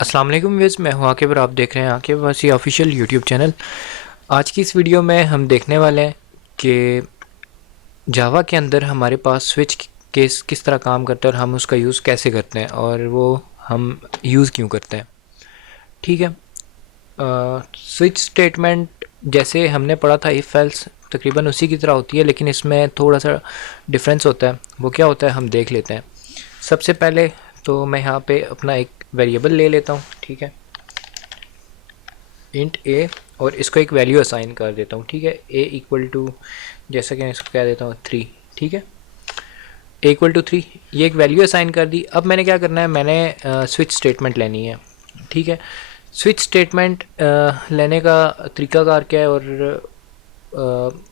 अस्सलाम वालेकुम व्यूअर्स, मैं हूं आकिब और आप देख रहे हैं आकिब वासी ऑफिशियल यूट्यूब चैनल। आज की इस वीडियो में हम देखने वाले हैं कि जावा के अंदर हमारे पास स्विच केस किस तरह काम करता है और हम उसका यूज़ कैसे करते हैं और वो हम यूज़ क्यों करते हैं। ठीक है। स्विच स्टेटमेंट जैसे हमने पढ़ा था इफ़ एल्स तकरीबन उसी की तरह होती है, लेकिन इसमें थोड़ा सा डिफरेंस होता है। वो क्या होता है हम देख लेते हैं। सबसे पहले तो मैं यहाँ पे अपना एक वेरिएबल ले लेता हूँ। ठीक है, इंट ए, और इसको एक वैल्यू असाइन कर देता हूँ। ठीक है, ए इक्वल टू, जैसा कि मैं इसको कह देता हूँ 3। ठीक है, ए इक्वल टू 3, ये एक वैल्यू असाइन कर दी। अब मैंने क्या करना है, मैंने स्विच स्टेटमेंट लेनी है। ठीक है, स्विच स्टेटमेंट लेने का तरीकाकार क्या है और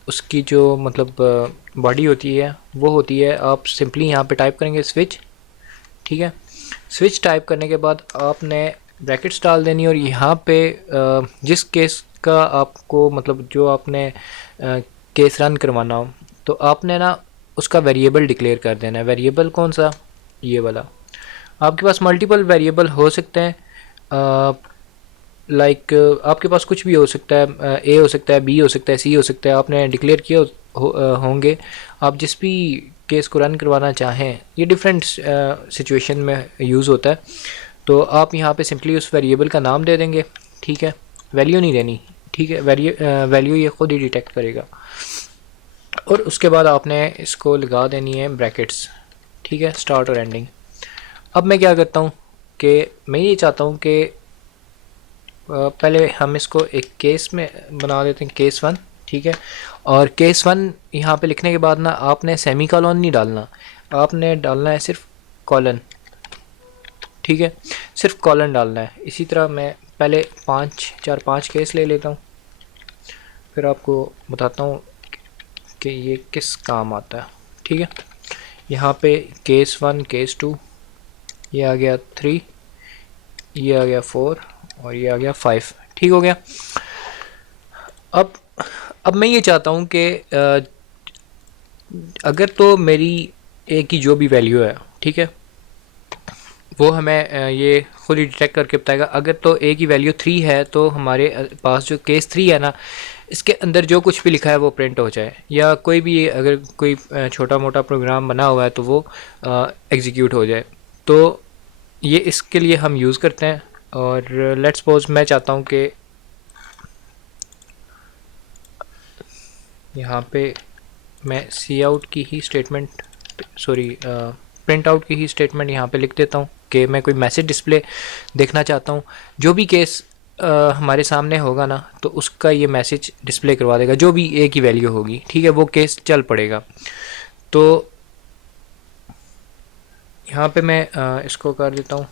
उसकी जो मतलब बॉडी होती है वो होती है, आप सिंपली यहाँ पे टाइप करेंगे स्विच। ठीक है, स्विच टाइप करने के बाद आपने ब्रैकेट्स डाल देनी, और यहाँ पे जिस केस का आपको मतलब जो आपने केस रन करवाना हो, तो आपने ना उसका वेरिएबल डिक्लेयर कर देना है। वेरिएबल कौन सा, ये वाला। आपके पास मल्टीपल वेरिएबल हो सकते हैं, लाइक आपके पास कुछ भी हो सकता है, ए हो सकता है, बी हो सकता है, सी हो सकता है। आपने डिक्लेयर किए होंगे। आप जिस भी केस को रन करवाना चाहें, ये डिफरेंट सिचुएशन में यूज़ होता है। तो आप यहाँ पे सिंपली उस वेरिएबल का नाम दे देंगे। ठीक है, वैल्यू नहीं देनी। ठीक है, वैल्यू ये खुद ही डिटेक्ट करेगा। और उसके बाद आपने इसको लगा देनी है ब्रैकेट्स। ठीक है, स्टार्ट और एंडिंग। अब मैं क्या करता हूँ कि मैं ये चाहता हूँ कि पहले हम इसको एक केस में बना देते हैं, केस वन। ठीक है, और केस वन यहाँ पे लिखने के बाद ना आपने सेमी कॉलन नहीं डालना, आपने डालना है सिर्फ कॉलन। ठीक है, सिर्फ कॉलन डालना है। इसी तरह मैं पहले 5 केस ले लेता हूँ, फिर आपको बताता हूँ कि ये किस काम आता है। ठीक है, यहाँ पे केस वन, केस टू, ये आ गया 3, ये आ गया 4, और ये आ गया 5। ठीक हो गया। अब अब मैं ये चाहता हूँ कि अगर तो मेरी ए की जो भी वैल्यू है, ठीक है, वो हमें ये खुद ही डिटेक्ट करके बताएगा। अगर तो ए की वैल्यू 3 है तो हमारे पास जो केस 3 है ना, इसके अंदर जो कुछ भी लिखा है वो प्रिंट हो जाए, या कोई भी अगर कोई छोटा मोटा प्रोग्राम बना हुआ है तो वो एग्जीक्यूट हो जाए। तो ये इसके लिए हम यूज़ करते हैं। और लेट्स सपोज मैं चाहता हूँ कि यहाँ पे मैं सी आउट की ही स्टेटमेंट, सॉरी प्रिंट आउट की ही स्टेटमेंट यहाँ पे लिख देता हूँ कि मैं कोई मैसेज डिस्प्ले देखना चाहता हूँ। जो भी केस हमारे सामने होगा ना, तो उसका ये मैसेज डिस्प्ले करवा देगा, जो भी ए की वैल्यू होगी। ठीक है, वो केस चल पड़ेगा। तो यहाँ पे मैं इसको कर देता हूँ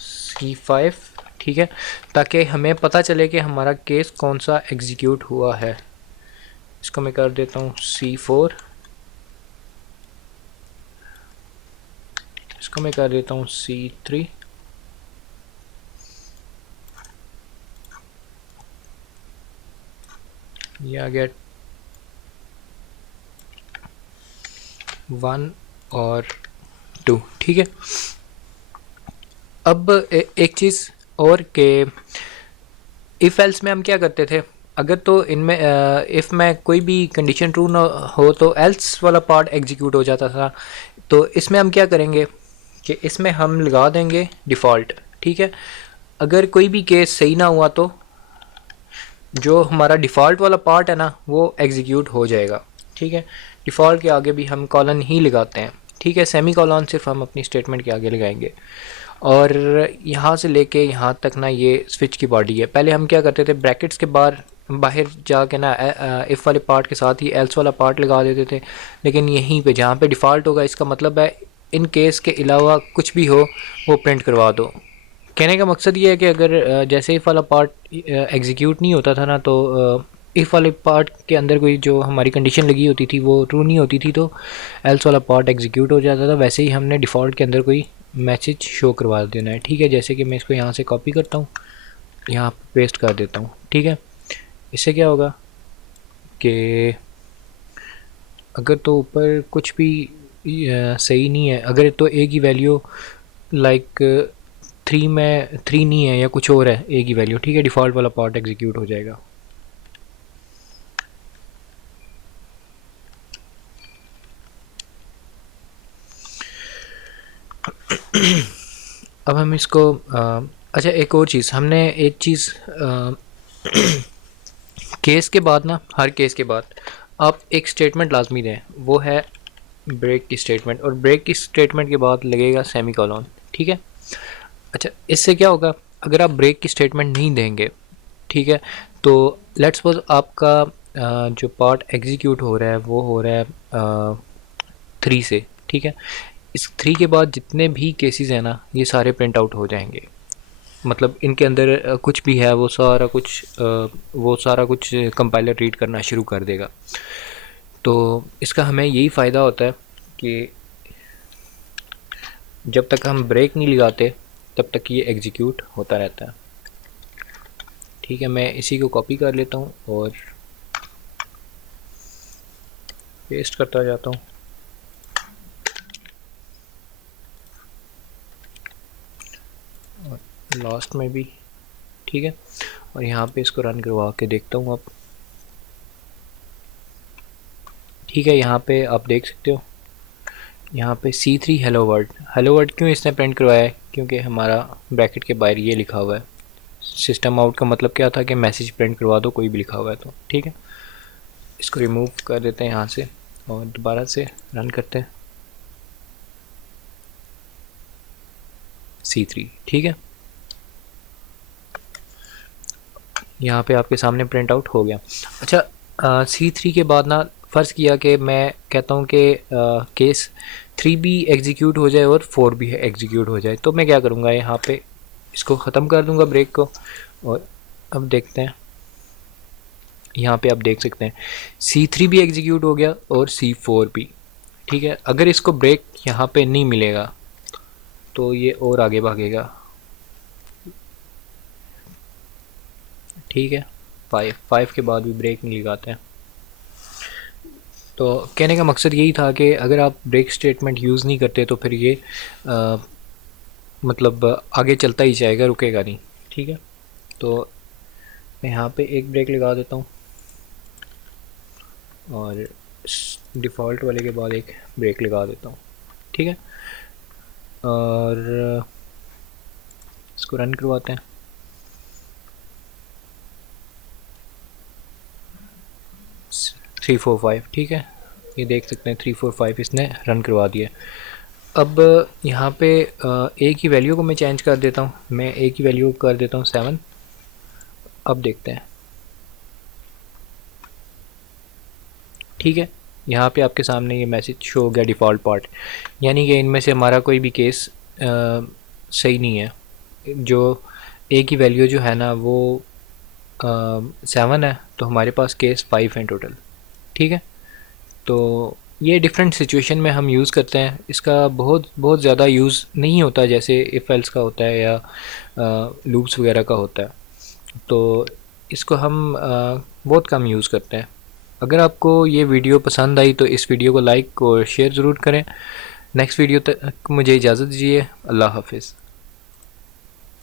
C5। ठीक है, ताकि हमें पता चले कि हमारा केस कौन सा एग्जीक्यूट हुआ है। इसको मैं कर देता हूँ C4, इसको मैं कर देता हूँ C3, ये आ गया 1 और 2। ठीक है, अब एक चीज़ और के इफ़ एल्स में हम क्या करते थे, अगर तो इनमें इफ़ में कोई भी कंडीशन ट्रू ना हो तो एल्स वाला पार्ट एग्जीक्यूट हो जाता था। तो इसमें हम क्या करेंगे कि इसमें हम लगा देंगे डिफ़ॉल्ट। ठीक है, अगर कोई भी केस सही ना हुआ तो जो हमारा डिफ़ॉल्ट वाला पार्ट है ना वो एग्जीक्यूट हो जाएगा। ठीक है, डिफ़ॉल्ट के आगे भी हम कॉलन ही लगाते हैं। ठीक है, सेमी कॉलन सिर्फ हम अपनी स्टेटमेंट के आगे लगाएंगे। और यहाँ से लेके यहाँ तक ना ये स्विच की बॉडी है। पहले हम क्या करते थे, ब्रैकेट्स के बाहर जाके ना इफ़ वाले पार्ट के साथ ही एल्स वाला पार्ट लगा देते थे। लेकिन यहीं पे जहाँ पे डिफ़ॉल्ट होगा, इसका मतलब है इन केस के अलावा कुछ भी हो वो प्रिंट करवा दो। कहने का मकसद ये है कि अगर जैसे इफ़ वाला पार्ट एग्जीक्यूट नहीं होता था ना, तो इफ़ वाले पार्ट के अंदर कोई जो हमारी कंडीशन लगी होती थी वो ट्रू नहीं होती थी, तो एल्स वाला पार्ट एग्जीक्यूट हो जाता था। वैसे ही हमने डिफ़ॉल्ट के अंदर कोई मैसेज शो करवा देना है। ठीक है, जैसे कि मैं इसको यहाँ से कॉपी करता हूँ, यहाँ पेस्ट कर देता हूँ। ठीक है, इससे क्या होगा कि अगर तो ऊपर कुछ भी सही नहीं है। अगर तो ए की वैल्यू लाइक 3 में 3 नहीं है या कुछ और है ए की वैल्यू, ठीक है, डिफ़ॉल्ट वाला पार्ट एग्जीक्यूट हो जाएगा। अब हम इसको अच्छा एक और चीज़, हमने एक चीज़ केस के बाद ना, हर केस के बाद आप एक स्टेटमेंट लाजमी दें, वो है ब्रेक की स्टेटमेंट, और ब्रेक की स्टेटमेंट के बाद लगेगा सेमी कॉलन, ठीक है। अच्छा इससे क्या होगा, अगर आप ब्रेक की स्टेटमेंट नहीं देंगे, ठीक है, तो लेट्स सपोज आपका जो पार्ट एग्जीक्यूट हो रहा है वो हो रहा है 3 से, ठीक है। इस 3 के बाद जितने भी केसेस हैं ना, ये सारे प्रिंट आउट हो जाएंगे। मतलब इनके अंदर कुछ भी है वो सारा कुछ कंपाइलर रीड करना शुरू कर देगा। तो इसका हमें यही फ़ायदा होता है कि जब तक हम ब्रेक नहीं लगाते तब तक ये एग्जीक्यूट होता रहता है। ठीक है, मैं इसी को कॉपी कर लेता हूँ और पेस्ट करता जाता हूँ। और लास्ट में भी ठीक है, और यहाँ पे इसको रन करवा के देखता हूँ अब। ठीक है, यहाँ पे आप देख सकते हो, यहाँ पे C3 हेलो वर्ड क्यों इसने प्रिंट करवाया है, क्योंकि हमारा ब्रैकेट के बाहर ये लिखा हुआ है। सिस्टम आउट का मतलब क्या था कि मैसेज प्रिंट करवा दो, कोई भी लिखा हुआ है तो। ठीक है, इसको रिमूव कर देते हैं यहाँ से और दोबारा से रन करते हैं C3। ठीक है, यहाँ पे आपके सामने प्रिंट आउट हो गया। अच्छा C3 के बाद ना, फ़र्ज़ किया कि मैं कहता हूँ कि केस 3 भी एग्जीक्यूट हो जाए और 4 भी एग्जीक्यूट हो जाए, तो मैं क्या करूँगा, यहाँ पे इसको ख़त्म कर दूँगा ब्रेक को। और अब देखते हैं, यहाँ पे आप देख सकते हैं C3 भी एग्जीक्यूट हो गया और C4 भी। ठीक है, अगर इसको ब्रेक यहाँ पे नहीं मिलेगा तो ये और आगे भागेगा। ठीक है, 5 के बाद भी ब्रेक नहीं लगाते हैं। तो कहने का मकसद यही था कि अगर आप ब्रेक स्टेटमेंट यूज़ नहीं करते तो फिर ये मतलब आगे चलता ही जाएगा, रुकेगा नहीं। ठीक है, तो मैं यहाँ पे एक ब्रेक लगा देता हूँ और डिफ़ॉल्ट वाले के बाद एक ब्रेक लगा देता हूँ। ठीक है, और इसको रन करवाते हैं। थ्री फोर फाइव, ठीक है, ये देख सकते हैं 3 4 5 इसने रन करवा दिया। अब यहाँ पे ए की वैल्यू को मैं चेंज कर देता हूँ, मैं ए की वैल्यू कर देता हूँ 7। अब देखते हैं, ठीक है, यहाँ पे आपके सामने ये मैसेज शो हो गया डिफ़ॉल्ट पार्ट, यानी कि इनमें से हमारा कोई भी केस सही नहीं है। जो ए की वैल्यू जो है ना वो 7 है, तो हमारे पास केस 5 हैं टोटल। ठीक है, तो ये डिफरेंट सिचुएशन में हम यूज़ करते हैं, इसका बहुत बहुत ज़्यादा यूज़ नहीं होता जैसे इफ़ एल्स का होता है या लूप्स वगैरह का होता है, तो इसको हम बहुत कम यूज़ करते हैं। अगर आपको ये वीडियो पसंद आई तो इस वीडियो को लाइक और शेयर ज़रूर करें। नेक्स्ट वीडियो तक मुझे इजाज़त दीजिए। अल्लाह हाफिज़।